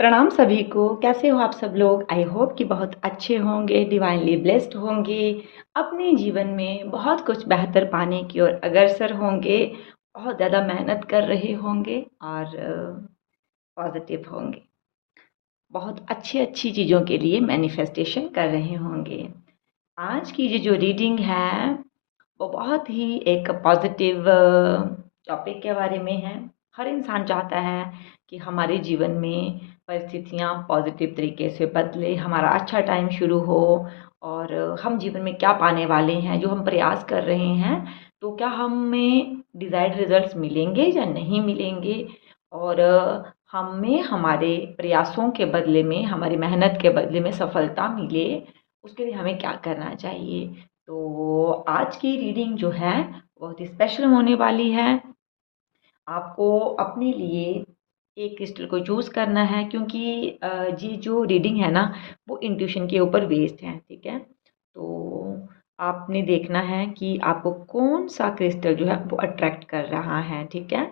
प्रणाम सभी को। कैसे हो आप सब लोग? आई होप कि बहुत अच्छे होंगे, डिवाइनली ब्लेस्ड होंगे, अपने जीवन में बहुत कुछ बेहतर पाने की ओर अग्रसर होंगे, बहुत ज़्यादा मेहनत कर रहे होंगे और पॉजिटिव होंगे, बहुत अच्छी अच्छी चीज़ों के लिए मैनिफेस्टेशन कर रहे होंगे। आज की ये जो रीडिंग है वो बहुत ही एक पॉजिटिव टॉपिक के बारे में है। हर इंसान चाहता है कि हमारे जीवन में परिस्थितियाँ पॉजिटिव तरीके से बदले, हमारा अच्छा टाइम शुरू हो और हम जीवन में क्या पाने वाले हैं, जो हम प्रयास कर रहे हैं, तो क्या हमें डिज़ायर्ड रिजल्ट्स मिलेंगे या नहीं मिलेंगे, और हमें हमारे प्रयासों के बदले में, हमारी मेहनत के बदले में सफलता मिले, उसके लिए हमें क्या करना चाहिए। तो आज की रीडिंग जो है बहुत ही स्पेशल होने वाली है। आपको अपने लिए एक क्रिस्टल को चूज़ करना है, क्योंकि ये जो रीडिंग है ना वो इंट्यूशन के ऊपर बेस्ड है, ठीक है। तो आपने देखना है कि आपको कौन सा क्रिस्टल जो है वो अट्रैक्ट कर रहा है, ठीक है।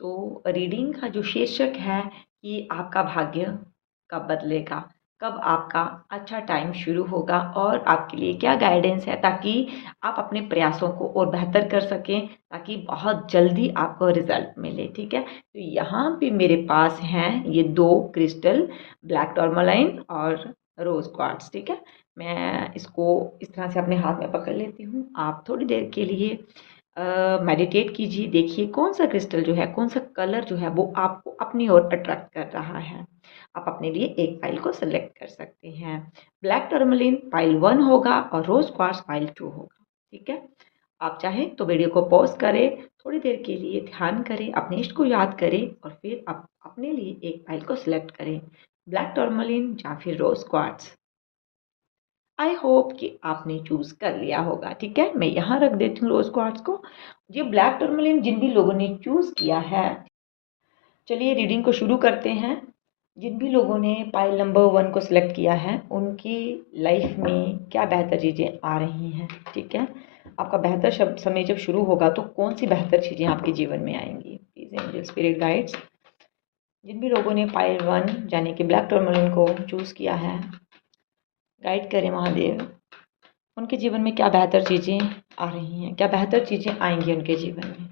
तो रीडिंग का जो शीर्षक है कि आपका भाग्य कब बदलेगा, कब आपका अच्छा टाइम शुरू होगा और आपके लिए क्या गाइडेंस है, ताकि आप अपने प्रयासों को और बेहतर कर सकें, ताकि बहुत जल्दी आपको रिजल्ट मिले, ठीक है। तो यहाँ पे मेरे पास हैं ये दो क्रिस्टल, ब्लैक टर्मलाइन और रोज क्वार्ट्ज, ठीक है। मैं इसको इस तरह से अपने हाथ में पकड़ लेती हूँ। आप थोड़ी देर के लिए मेडिटेट कीजिए, देखिए कौन सा क्रिस्टल जो है, कौन सा कलर जो है वो आपको अपनी ओर अट्रैक्ट कर रहा है। आप अपने लिए एक फाइल को सेलेक्ट कर सकते हैं। ब्लैक टर्मलिन फाइल 1 होगा और रोज क्वार्ट्ज फाइल 2 होगा, ठीक है। आप चाहें तो वीडियो को पॉज करें, थोड़ी देर के लिए ध्यान करें, अपने इष्ट को याद करें और फिर आप अपने लिए एक फाइल को सिलेक्ट करें, ब्लैक टर्मलिन या फिर रोज क्वार्ट्ज। आई होप कि आपने चूज कर लिया होगा, ठीक है। मैं यहाँ रख देती हूँ रोज क्वार्ट्ज को। ये ब्लैक टर्मलिन जिन भी लोगों ने चूज किया है, चलिए रीडिंग को शुरू करते हैं। जिन भी लोगों ने पाइल नंबर 1 को सिलेक्ट किया है, उनकी लाइफ में क्या बेहतर चीज़ें आ रही हैं, ठीक है। आपका बेहतर शब्द समय जब शुरू होगा तो कौन सी बेहतर चीज़ें आपके जीवन में आएंगी, प्लीज एंजल स्पिरिट गाइड्स। जिन भी लोगों ने पाइल 1 यानी कि ब्लैक टर्मलिन को चूज़ किया है, गाइड करें महादेव, उनके जीवन में क्या बेहतर चीज़ें आ रही हैं, क्या बेहतर चीज़ें आएंगी उनके जीवन में।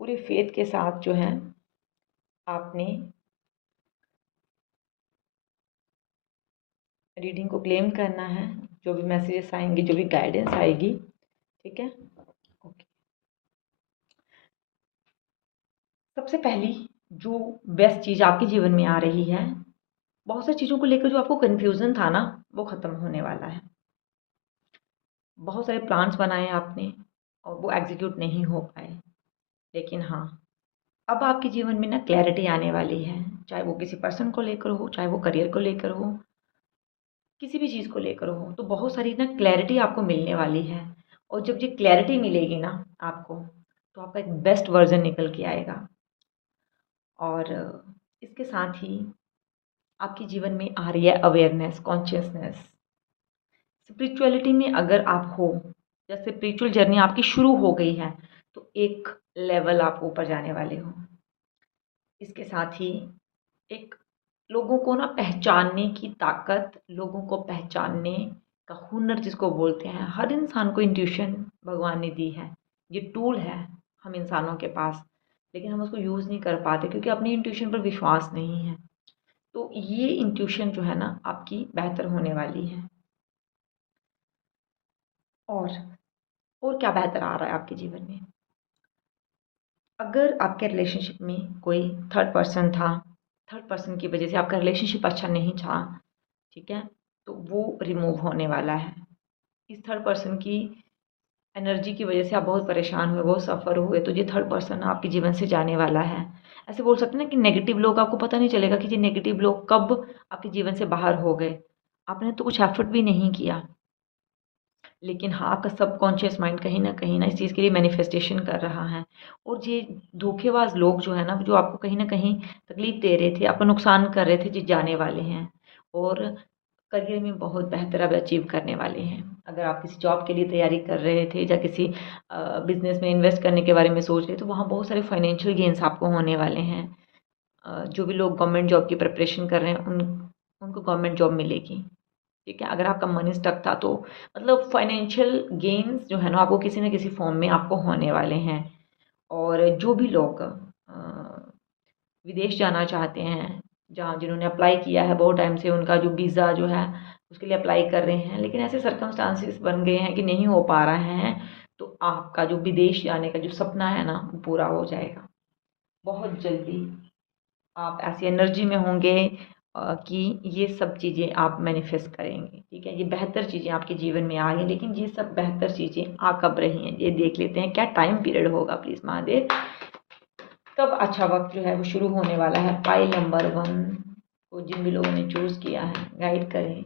पूरे फेथ के साथ जो है आपने रीडिंग को क्लेम करना है। जो भी मैसेजेस आएंगे, जो भी गाइडेंस आएगी, ठीक है। ओके, सबसे पहली जो बेस्ट चीज़ आपके जीवन में आ रही है, बहुत सारी चीज़ों को लेकर जो आपको कन्फ्यूज़न था ना वो ख़त्म होने वाला है। बहुत सारे प्लान्स बनाए आपने और वो एग्जीक्यूट नहीं हो पाए, लेकिन हाँ, अब आपके जीवन में ना क्लैरिटी आने वाली है। चाहे वो किसी पर्सन को लेकर हो, चाहे वो करियर को लेकर हो, किसी भी चीज़ को लेकर हो, तो बहुत सारी ना क्लैरिटी आपको मिलने वाली है। और जब ये क्लैरिटी मिलेगी ना आपको, तो आपका एक बेस्ट वर्जन निकल के आएगा। और इसके साथ ही आपके जीवन में आ रही है अवेयरनेस, कॉन्शियसनेस। स्पिरिचुअलिटी में अगर आप हो, या स्पिरिचुअल जर्नी आपकी शुरू हो गई है, तो एक लेवल आप ऊपर जाने वाले हो। इसके साथ ही एक लोगों को ना पहचानने की ताकत, लोगों को पहचानने का हुनर जिसको बोलते हैं, हर इंसान को इंट्यूशन भगवान ने दी है। ये टूल है हम इंसानों के पास, लेकिन हम उसको यूज़ नहीं कर पाते क्योंकि अपनी इंट्यूशन पर विश्वास नहीं है। तो ये इंट्यूशन जो है ना आपकी बेहतर होने वाली है। और और क्या बेहतर आ रहा है आपके जीवन में? अगर आपके रिलेशनशिप में कोई थर्ड पर्सन था, थर्ड पर्सन की वजह से आपका रिलेशनशिप अच्छा नहीं था, ठीक है, तो वो रिमूव होने वाला है। इस थर्ड पर्सन की एनर्जी की वजह से आप बहुत परेशान हुए, बहुत सफ़र हुए, तो ये थर्ड पर्सन आपके जीवन से जाने वाला है। ऐसे बोल सकते हैं ना कि नेगेटिव लोग, आपको पता नहीं चलेगा कि ये नेगेटिव लोग कब आपके जीवन से बाहर हो गए। आपने तो कुछ एफर्ट भी नहीं किया, लेकिन हाँ, आपका सबकॉन्शियस माइंड कहीं ना इस चीज़ के लिए मैनिफेस्टेशन कर रहा है। और ये धोखेबाज लोग जो है ना, जो आपको कहीं ना कहीं तकलीफ दे रहे थे, आपका नुकसान कर रहे थे, जो जाने वाले हैं। और करियर में बहुत बेहतर आप अचीव करने वाले हैं। अगर आप किसी जॉब के लिए तैयारी कर रहे थे या किसी बिजनेस में इन्वेस्ट करने के बारे में सोच रहे थे, तो वहाँ बहुत सारे फाइनेंशियल गेन्स आपको होने वाले हैं। जो भी लोग गवर्नमेंट जॉब की प्रिपरेशन कर रहे हैं उनको गवर्नमेंट जॉब मिलेगी। ठीक है, अगर आपका मनी स्टक था तो मतलब फाइनेंशियल गेन्स जो है ना आपको किसी न किसी फॉर्म में आपको होने वाले हैं। और जो भी लोग विदेश जाना चाहते हैं, जहाँ जिन्होंने अप्लाई किया है बहुत टाइम से, उनका जो वीज़ा जो है उसके लिए अप्लाई कर रहे हैं, लेकिन ऐसे सर्कमस्टांसिस बन गए हैं कि नहीं हो पा रहा है, तो आपका जो विदेश जाने का जो सपना है ना वो पूरा हो जाएगा बहुत जल्दी। आप ऐसी एनर्जी में होंगे कि ये सब चीज़ें आप मैनिफेस्ट करेंगे। ठीक है, ये बेहतर चीज़ें आपके जीवन में आ गई, लेकिन ये सब बेहतर चीज़ें आ कब रही हैं ये देख लेते हैं। क्या टाइम पीरियड होगा प्लीज़ महादेव, कब अच्छा वक्त जो है वो शुरू होने वाला है। पाइल नंबर 1 को जिन भी लोगों ने चूज़ किया है गाइड करें,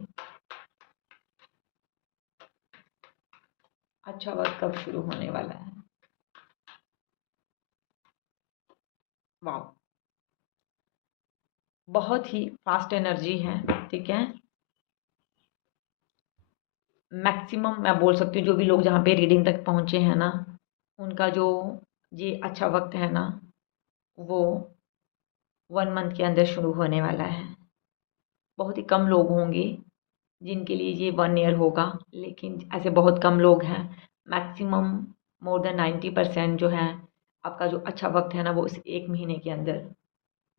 अच्छा वक्त कब शुरू होने वाला है। वाह, बहुत ही फास्ट एनर्जी है। ठीक है, मैक्सिमम मैं बोल सकती हूँ जो भी लोग जहाँ पे रीडिंग तक पहुँचे हैं ना, उनका जो ये अच्छा वक्त है ना वो 1 मंथ के अंदर शुरू होने वाला है। बहुत ही कम लोग होंगे जिनके लिए ये 1 ईयर होगा, लेकिन ऐसे बहुत कम लोग हैं। मैक्सिमम मोर देन 90% जो है आपका जो अच्छा वक्त है ना वो इस 1 महीने के अंदर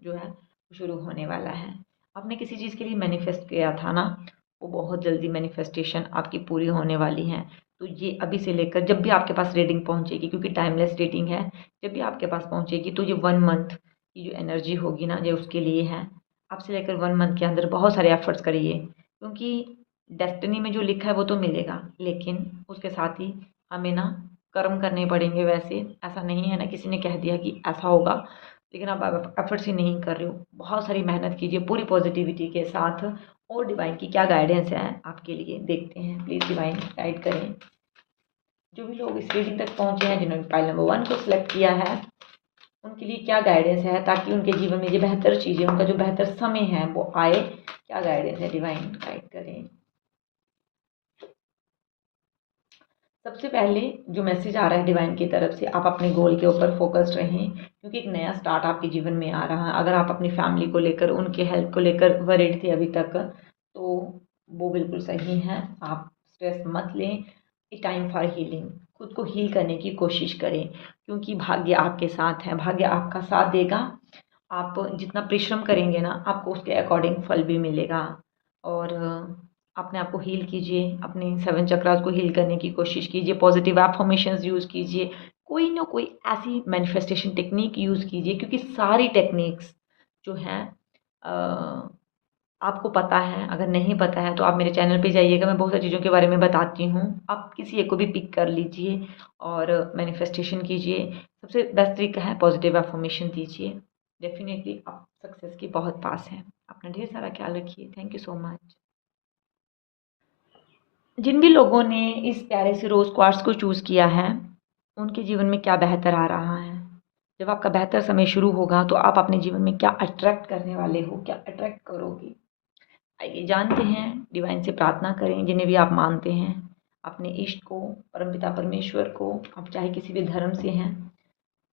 जो है वो शुरू होने वाला है। आपने किसी चीज़ के लिए मैनिफेस्ट किया था ना, वो बहुत जल्दी मैनिफेस्टेशन आपकी पूरी होने वाली है। तो ये अभी से लेकर जब भी आपके पास रीडिंग पहुँचेगी, क्योंकि टाइमलेस रीडिंग है, जब भी आपके पास पहुँचेगी तो ये 1 मंथ की जो एनर्जी होगी ना ये उसके लिए है। आप से लेकर 1 मंथ के अंदर बहुत सारे एफर्ट्स करिए, क्योंकि डेस्टिनी में जो लिखा है वो तो मिलेगा, लेकिन उसके साथ ही हमें ना कर्म करने पड़ेंगे। वैसे ऐसा नहीं है ना किसी ने कह दिया कि ऐसा होगा, लेकिन आप एफर्ट्स ही नहीं कर रहे हो। बहुत सारी मेहनत कीजिए पूरी पॉजिटिविटी के साथ। और डिवाइन की क्या गाइडेंस है आपके लिए देखते हैं, प्लीज़ डिवाइन गाइड करें। जो भी लोग इस रीडिंग तक पहुँचे हैं, जिन्होंने पाइल नंबर 1 को सिलेक्ट किया है, उनके लिए क्या गाइडेंस है ताकि उनके जीवन में ये बेहतर चीज़ें, उनका जो बेहतर समय है वो आए। क्या गाइडेंस है, डिवाइन गाइड करें। सबसे पहले जो मैसेज आ रहा है डिवाइन की तरफ से, आप अपने गोल के ऊपर फोकस्ड रहें, क्योंकि एक नया स्टार्ट आपके जीवन में आ रहा है। अगर आप अपनी फैमिली को लेकर, उनके हेल्थ को लेकर वरीड थे अभी तक, तो वो बिल्कुल सही है। आप स्ट्रेस मत लें। ए टाइम फॉर हीलिंग, खुद को हील करने की कोशिश करें, क्योंकि भाग्य आपके साथ है, भाग्य आपका साथ देगा। आप जितना परिश्रम करेंगे ना आपको उसके अकॉर्डिंग फल भी मिलेगा। और अपने आप को हील कीजिए, अपने 7 चक्रास को हील करने की कोशिश कीजिए, पॉजिटिव एफर्मेशंस यूज़ कीजिए, कोई ना कोई ऐसी मैनिफेस्टेशन टेक्निक यूज़ कीजिए, क्योंकि सारी टेक्निक्स जो हैं आपको पता है। अगर नहीं पता है तो आप मेरे चैनल पे जाइएगा, मैं बहुत सारी चीज़ों के बारे में बताती हूँ। आप किसी एक को भी पिक कर लीजिए और मैनिफेस्टेशन कीजिए। सबसे बेस्ट तरीका है पॉजिटिव एफर्मेशन दीजिए, डेफिनेटली आप सक्सेस के बहुत पास हैं। अपना ढेर सारा ख्याल रखिए। Thank you so much. जिन भी लोगों ने इस प्यारे से रोज़ क्वार्ट्स को चूज़ किया है, उनके जीवन में क्या बेहतर आ रहा है। जब आपका बेहतर समय शुरू होगा तो आप अपने जीवन में क्या अट्रैक्ट करने वाले हो, क्या अट्रैक्ट करोगे। आइए जानते हैं, डिवाइन से प्रार्थना करें। जिन्हें भी आप मानते हैं, अपने इष्ट को, परमपिता परमेश्वर को, आप चाहे किसी भी धर्म से हैं,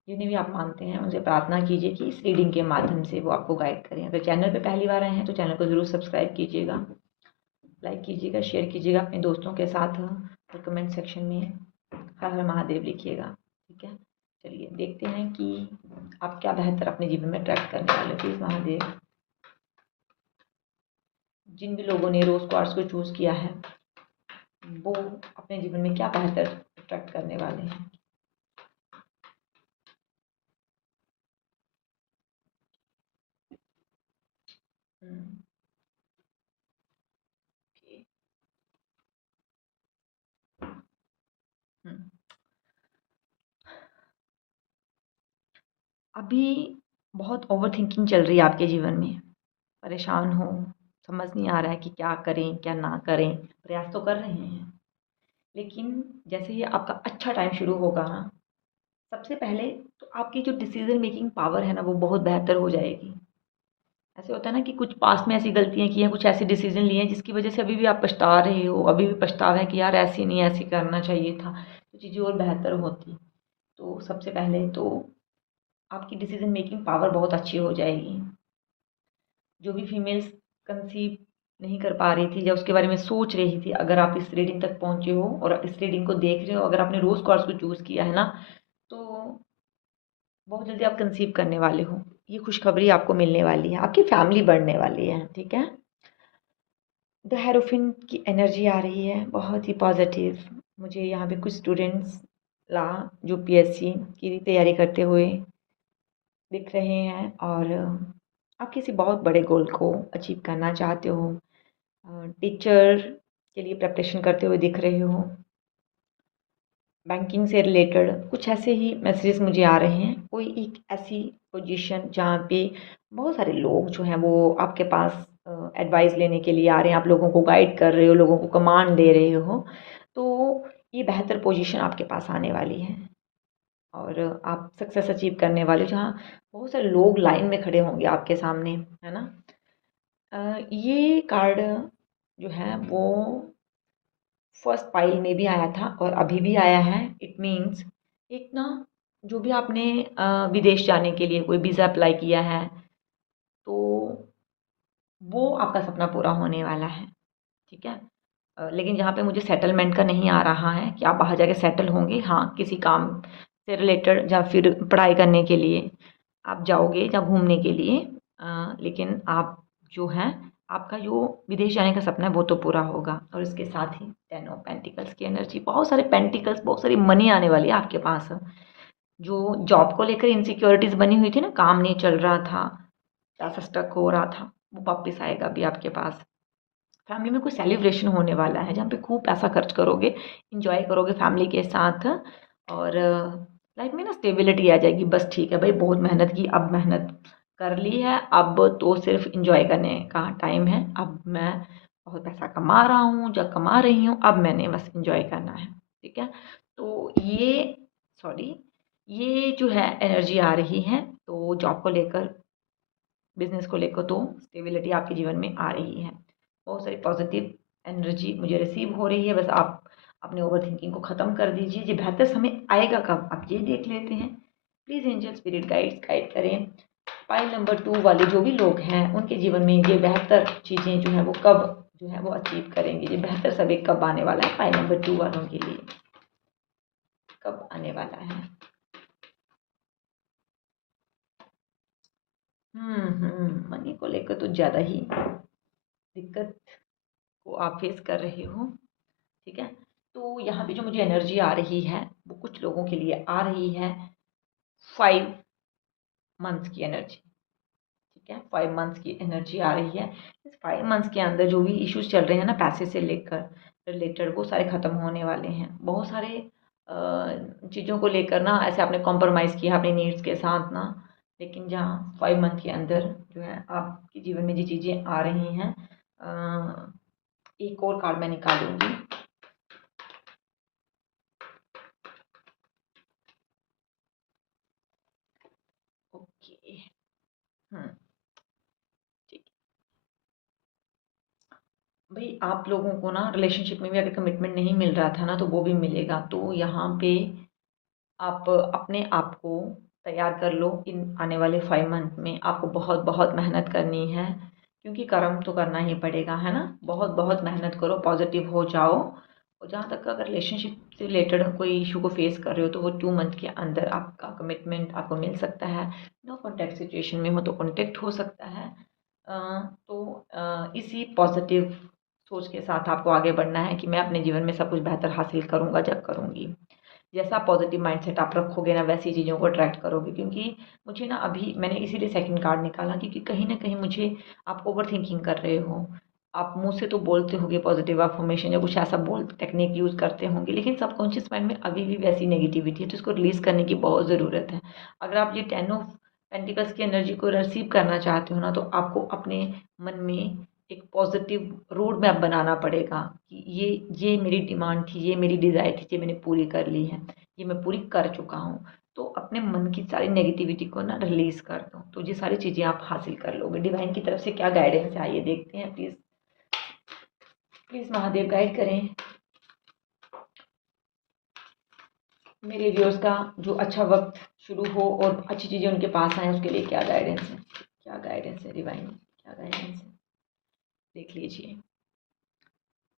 जिन्हें भी आप मानते हैं उनसे प्रार्थना कीजिए कि इस रीडिंग के माध्यम से वो आपको गाइड करें। अगर चैनल पे पहली बार आए हैं तो चैनल को ज़रूर सब्सक्राइब कीजिएगा, लाइक कीजिएगा, शेयर कीजिएगा अपने दोस्तों के साथ, और कमेंट सेक्शन में हर हर महादेव लिखिएगा। ठीक है, चलिए देखते हैं कि आप क्या बेहतर अपने जीवन में अट्रैक्ट करने वाले। प्लीज़ महादेव, जिन भी लोगों ने रोज़ क्वार्ट्स को चूज़ किया है वो अपने जीवन में क्या बेहतर अट्रैक्ट करने वाले हैं। हम्म, ओके, हम्म। अभी बहुत ओवर थिंकिंग चल रही है आपके जीवन में, परेशान हो, समझ नहीं आ रहा है कि क्या करें क्या ना करें। प्रयास तो कर रहे हैं, लेकिन जैसे ही आपका अच्छा टाइम शुरू होगा ना, सबसे पहले तो आपकी जो डिसीजन मेकिंग पावर है ना वो बहुत बेहतर हो जाएगी। ऐसे होता है ना कि कुछ पास्ट में ऐसी गलतियाँ की हैं, कुछ ऐसे डिसीजन लिए हैं जिसकी वजह से अभी भी आप पछता रहे हो, अभी भी पछतावा है कि यार ऐसी नहीं, ऐसी करना चाहिए था तो चीज़ें और बेहतर होती। तो सबसे पहले तो आपकी डिसीजन मेकिंग पावर बहुत अच्छी हो जाएगी। जो भी फीमेल्स कंसीव नहीं कर पा रही थी या उसके बारे में सोच रही थी, अगर आप इस रीडिंग तक पहुंचे हो और इस रीडिंग को देख रहे हो, अगर आपने रोज़ क्वार्ट्ज को चूज़ किया है ना, तो बहुत जल्दी आप कंसीव करने वाले हो। ये खुशखबरी आपको मिलने वाली है, आपकी फैमिली बढ़ने वाली है, ठीक है। द हेरोफिन की एनर्जी आ रही है बहुत ही पॉजिटिव। मुझे यहाँ पे कुछ स्टूडेंट्स ला जो पीएससी की तैयारी करते हुए दिख रहे हैं, और आप किसी बहुत बड़े गोल को अचीव करना चाहते हो। टीचर के लिए प्रिपरेशन करते हुए दिख रहे हो। बैंकिंग से रिलेटेड कुछ ऐसे ही मैसेजेस मुझे आ रहे हैं। कोई एक ऐसी पोजीशन जहाँ पे बहुत सारे लोग जो हैं वो आपके पास एडवाइस लेने के लिए आ रहे हैं, आप लोगों को गाइड कर रहे हो, लोगों को कमांड दे रहे हो, तो ये बेहतर पोजीशन आपके पास आने वाली है और आप सक्सेस अचीव करने वाले हो, जहाँ बहुत सारे लोग लाइन में खड़े होंगे आपके सामने, है ना। ये कार्ड जो है वो फर्स्ट पाइल में भी आया था और अभी भी आया है। इट मीन्स एक ना, जो भी आपने विदेश जाने के लिए कोई वीज़ा अप्लाई किया है, तो वो आपका सपना पूरा होने वाला है, ठीक है। लेकिन जहाँ पे मुझे सेटलमेंट का नहीं आ रहा है कि आप बाहर जाके सेटल होंगे, हाँ किसी काम से रिलेटेड या फिर पढ़ाई करने के लिए आप जाओगे या घूमने के लिए, लेकिन आप जो है, आपका जो विदेश जाने का सपना है वो तो पूरा होगा। और इसके साथ ही 10 ऑफ पेंटिकल्स की एनर्जी, बहुत सारे पेंटिकल्स, बहुत सारी मनी आने वाली है आपके पास। जो जॉब को लेकर इनसिक्योरिटीज़ बनी हुई थी ना, काम नहीं चल रहा था, पैसा स्टक हो रहा था, वो वापस आएगा अभी आपके पास। फैमिली में कोई सेलिब्रेशन होने वाला है जहाँ पे खूब पैसा खर्च करोगे, इंजॉय करोगे फैमिली के साथ, और लाइफ में ना स्टेबिलिटी आ जाएगी। बस ठीक है भाई, बहुत मेहनत की, अब मेहनत कर ली है, अब तो सिर्फ इंजॉय करने का टाइम है। अब मैं बहुत पैसा कमा रहा हूँ, जब कमा रही हूँ, अब मैंने बस इंजॉय करना है, ठीक है। तो ये, सॉरी, ये जो है एनर्जी आ रही है, तो जॉब को लेकर, बिजनेस को लेकर तो स्टेबिलिटी आपके जीवन में आ रही है। बहुत सारी पॉजिटिव एनर्जी मुझे रिसीव हो रही है। बस आप अपने ओवर थिंकिंग को ख़त्म कर दीजिए। ये बेहतर समय आएगा कब, आप ये देख लेते हैं। Please angel spirit guides guide करें पाइल नंबर 2 वाले जो भी लोग हैं उनके जीवन में ये बेहतर चीज़ें जो है वो कब जो है वो अचीव करेंगे। ये बेहतर समय कब आने वाला है पाइल नंबर 2 वालों के लिए, कब आने वाला है। मनी को लेकर तो ज़्यादा ही दिक्कत को आप फेस कर रहे हो, ठीक है। तो यहाँ पे जो मुझे एनर्जी आ रही है वो कुछ लोगों के लिए आ रही है 5 मंथ्स की एनर्जी, ठीक है। 5 मंथ्स की एनर्जी आ रही है। इस 5 मंथ्स के अंदर जो भी इश्यूज चल रहे हैं ना पैसे से लेकर रिलेटेड, वो सारे ख़त्म होने वाले हैं। बहुत सारे चीज़ों को लेकर ना ऐसे आपने कॉम्प्रोमाइज़ किया अपनी नीड्स के साथ ना, लेकिन जहाँ 5 मंथ के अंदर जो है आपके जीवन में जो चीज़ें आ रही हैं, एक और कार्ड मैं निकालूंगी। ओके, हम्म, ठीक है भाई। आप लोगों को ना रिलेशनशिप में भी अगर कमिटमेंट नहीं मिल रहा था ना, तो वो भी मिलेगा। तो यहाँ पे आप अपने आप को तैयार कर लो। इन आने वाले 5 मंथ में आपको बहुत बहुत मेहनत करनी है, क्योंकि कर्म तो करना ही पड़ेगा, है ना। बहुत बहुत मेहनत करो, पॉजिटिव हो जाओ। और जहाँ तक अगर रिलेशनशिप से रिलेटेड कोई इशू को फेस कर रहे हो, तो वो 2 मंथ के अंदर आपका कमिटमेंट आपको मिल सकता है। नो कॉन्टैक्ट सिचुएशन में हो तो कॉन्टैक्ट हो सकता है। इसी पॉजिटिव सोच के साथ आपको आगे बढ़ना है कि मैं अपने जीवन में सब कुछ बेहतर हासिल करूँगा जब करूँगी। जैसा पॉजिटिव माइंडसेट आप रखोगे ना, वैसी चीज़ों को अट्रैक्ट करोगे। क्योंकि मुझे ना अभी मैंने इसीलिए सेकंड कार्ड निकाला, क्योंकि कहीं ना कहीं मुझे आप ओवर थिंकिंग कर रहे हो। आप मुँह से तो बोलते होंगे पॉजिटिव अफर्मेशन या कुछ ऐसा बोल टेक्निक यूज़ करते होंगे, लेकिन सबकॉन्शियस माइंड में अभी भी वैसी नेगेटिविटी है, तो इसको रिलीज़ करने की बहुत ज़रूरत है। अगर आप ये 10 ऑफ पेंटिकल्स की एनर्जी को रिसीव करना चाहते हो ना, तो आपको अपने मन में एक पॉजिटिव रोड मैप बनाना पड़ेगा कि ये मेरी डिमांड थी, ये मेरी डिज़ायर थी, ये मैंने पूरी कर ली है, ये मैं पूरी कर चुका हूँ। तो अपने मन की सारी नेगेटिविटी को ना रिलीज़ कर दो, तो ये सारी चीज़ें आप हासिल कर लोगे। डिवाइन की तरफ से क्या गाइडेंस है आइए देखते हैं। प्लीज़ प्लीज़ महादेव गाइड करें मेरे व्यूअर्स का जो अच्छा वक्त शुरू हो और अच्छी चीज़ें उनके पास आएँ, उसके लिए क्या गाइडेंस है, क्या गाइडेंस है डिवाइन, क्या गाइडेंस है, देख लीजिए।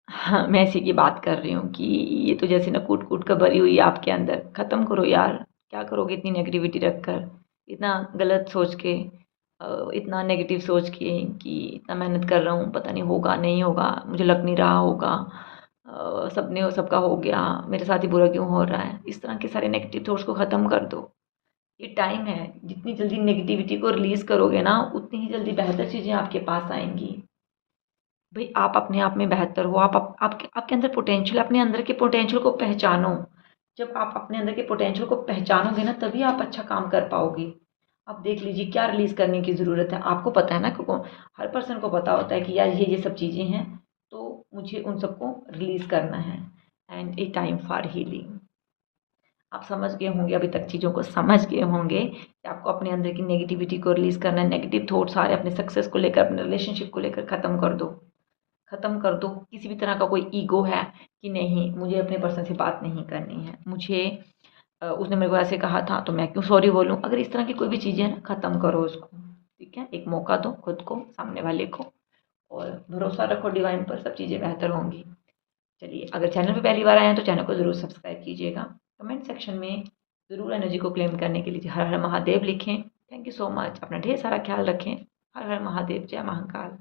हाँ, मैं इसी की बात कर रही हूँ कि ये तो जैसे ना कूट-कूट कर भरी हुई है आपके अंदर, ख़त्म करो यार। क्या करोगे इतनी नेगेटिविटी रखकर, इतना गलत सोच के, इतना नेगेटिव सोच के कि इतना मेहनत कर रहा हूँ, पता नहीं होगा, नहीं होगा, मुझे लग नहीं रहा होगा, सबने सबका हो गया, मेरे साथ ही बुरा क्यों हो रहा है। इस तरह के सारे नेगेटिव थॉट्स को ख़त्म कर दो। ये टाइम है, जितनी जल्दी नेगेटिविटी को रिलीज़ करोगे ना, उतनी ही जल्दी बेहतर चीज़ें आपके पास आएँगी। भाई आप अपने आप में बेहतर हो, आपके आपके अंदर पोटेंशियल, अपने अंदर के पोटेंशियल को पहचानो। जब आप अपने अंदर के पोटेंशियल को पहचानोगे ना, तभी आप अच्छा काम कर पाओगे। आप देख लीजिए क्या रिलीज़ करने की ज़रूरत है, आपको पता है ना, क्योंकि हर पर्सन को पता होता है कि यार ये सब चीज़ें हैं, तो मुझे उन सबको रिलीज़ करना है। And A time for healing. आप समझ गए होंगे, अभी तक चीज़ों को समझ गए होंगे कि आपको अपने अंदर की नेगेटिविटी को रिलीज़ करना है। नेगेटिव थॉट सारे अपने सक्सेस को लेकर, अपने रिलेशनशिप को लेकर ख़त्म कर दो। ख़त्म कर दो। किसी भी तरह का कोई ईगो है कि नहीं, मुझे अपने पर्सन से बात नहीं करनी है, मुझे उसने मेरे को ऐसे कहा था तो मैं क्यों सॉरी बोलूँ। अगर इस तरह की कोई भी चीज़ें हैं ना, ख़त्म करो उसको। ठीक है, एक मौका दो खुद को, सामने वाले को, और भरोसा रखो डिवाइन पर, सब चीज़ें बेहतर होंगी। चलिए, अगर चैनल पे पहली बार आए हैं तो चैनल को ज़रूर सब्सक्राइब कीजिएगा। कमेंट सेक्शन में ज़रूर एनर्जी को क्लेम करने के लिए हर हर महादेव लिखें। Thank you so much. अपना ढेर सारा ख्याल रखें। हर हर महादेव, जय महाकाल।